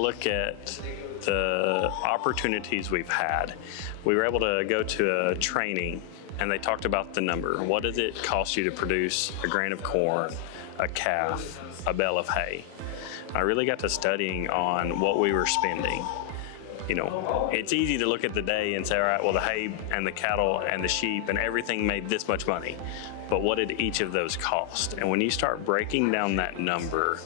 look at the opportunities we've had, we were able to go to a training and they talked about the number. What does it cost you to produce a grain of corn, a calf, a bale of hay? I really got to studying on what we were spending. You know, it's easy to look at the day and say, all right, well, the hay and the cattle and the sheep and everything made this much money. But what did each of those cost? And when you start breaking down that number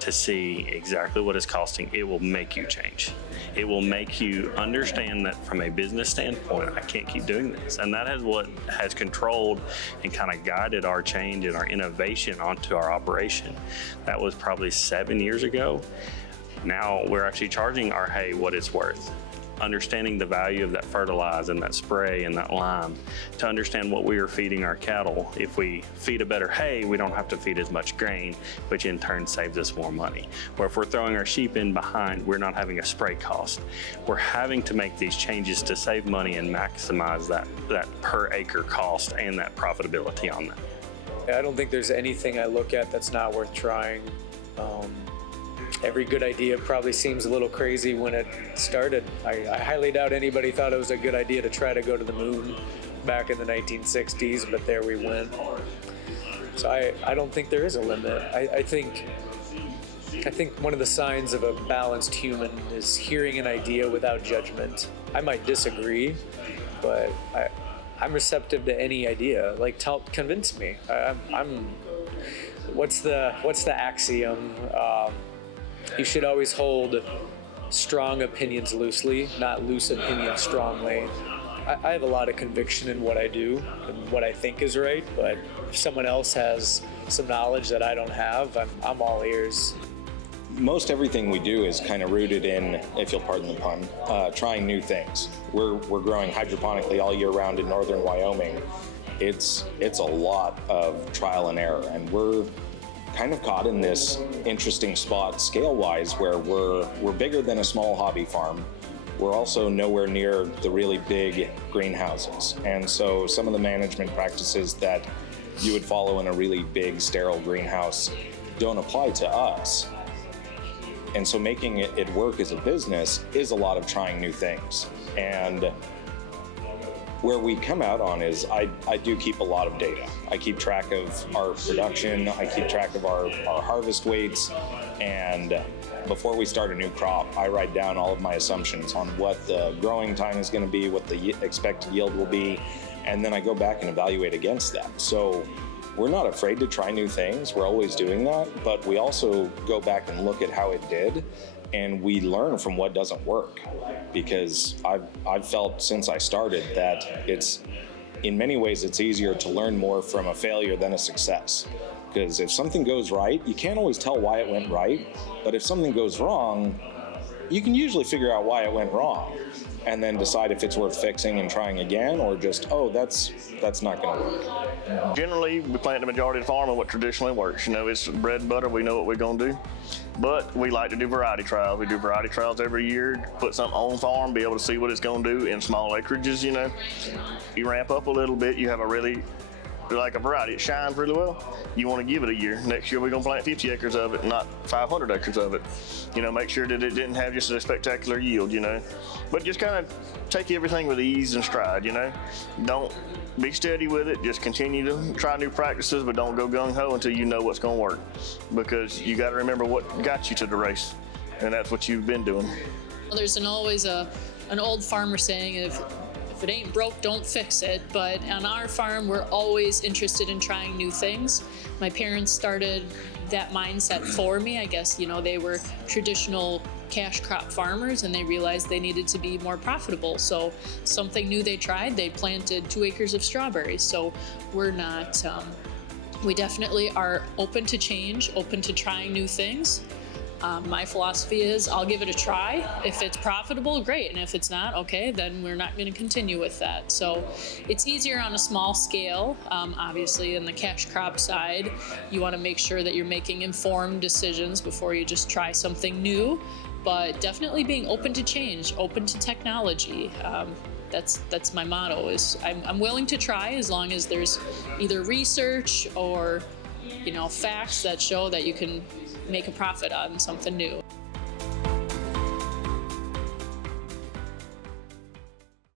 to see exactly what it's costing, it will make you change. It will make you understand that from a business standpoint, I can't keep doing this. And that is what has controlled and kind of guided our change and our innovation onto our operation. That was probably 7 years ago. Now we're actually charging our hay what it's worth. Understanding the value of that fertilizer and that spray and that lime, to understand what we are feeding our cattle. If we feed a better hay, we don't have to feed as much grain, which in turn saves us more money. Or if we're throwing our sheep in behind, we're not having a spray cost. We're having to make these changes to save money and maximize that per acre cost and that profitability on that. I don't think there's anything I look at that's not worth trying. Every good idea probably seems a little crazy when it started. I highly doubt anybody thought it was a good idea to try to go to the moon back in the 1960s, but there we went. So I don't think there is a limit. I think one of the signs of a balanced human is hearing an idea without judgment. I might disagree, but I'm receptive to any idea. Like, convince me. What's the axiom? You should always hold strong opinions loosely, not loose opinions strongly. I have a lot of conviction in what I do and what I think is right, but if someone else has some knowledge that I don't have, I'm all ears. Most everything we do is kind of rooted in, if you'll pardon the pun, trying new things. We're growing hydroponically all year round in northern Wyoming. It's a lot of trial and error, and we're kind of caught in this interesting spot scale-wise where we're bigger than a small hobby farm. We're also nowhere near the really big greenhouses. And so some of the management practices that you would follow in a really big sterile greenhouse don't apply to us. And so making it work as a business is a lot of trying new things. And where we come out on is I do keep a lot of data. I keep track of our production, I keep track of our harvest weights, and before we start a new crop, I write down all of my assumptions on what the growing time is going to be, what the expected yield will be, and then I go back and evaluate against that. So we're not afraid to try new things, we're always doing that, but we also go back and look at how it did, and we learn from what doesn't work. Because I've felt since I started that in many ways it's easier to learn more from a failure than a success. Because if something goes right, you can't always tell why it went right, but if something goes wrong, you can usually figure out why it went wrong and then decide if it's worth fixing and trying again, or just, oh, that's not gonna work. Generally, we plant the majority of the farm on what traditionally works. You know, it's bread and butter, we know what we're gonna do. But we like to do variety trials. We do variety trials every year, put something on farm, be able to see what it's gonna do in small acreages, you know. You ramp up a little bit, you have like a variety, it shines really well. You want to give it a year. Next year we're going to plant 50 acres of it, not 500 acres of it. You know, make sure that it didn't have just a spectacular yield, you know. But just kind of take everything with ease and stride, you know. Don't be steady with it. Just continue to try new practices, but don't go gung-ho until you know what's going to work. Because you got to remember what got you to the race, and that's what you've been doing. There's always an old farmer saying, if it ain't broke, don't fix it. But on our farm, we're always interested in trying new things. My parents started that mindset for me. I guess, you know, they were traditional cash crop farmers and they realized they needed to be more profitable. So something new they tried, they planted 2 acres of strawberries. So we're not, we definitely are open to change, open to trying new things. My philosophy is I'll give it a try. If it's profitable, great. And if it's not, okay, then we're not going to continue with that. So it's easier on a small scale. Obviously, in the cash crop side, you want to make sure that you're making informed decisions before you just try something new. But definitely being open to change, open to technology. That's my motto. Is I'm willing to try as long as there's either research or, you know, facts that show that you can make a profit on something new.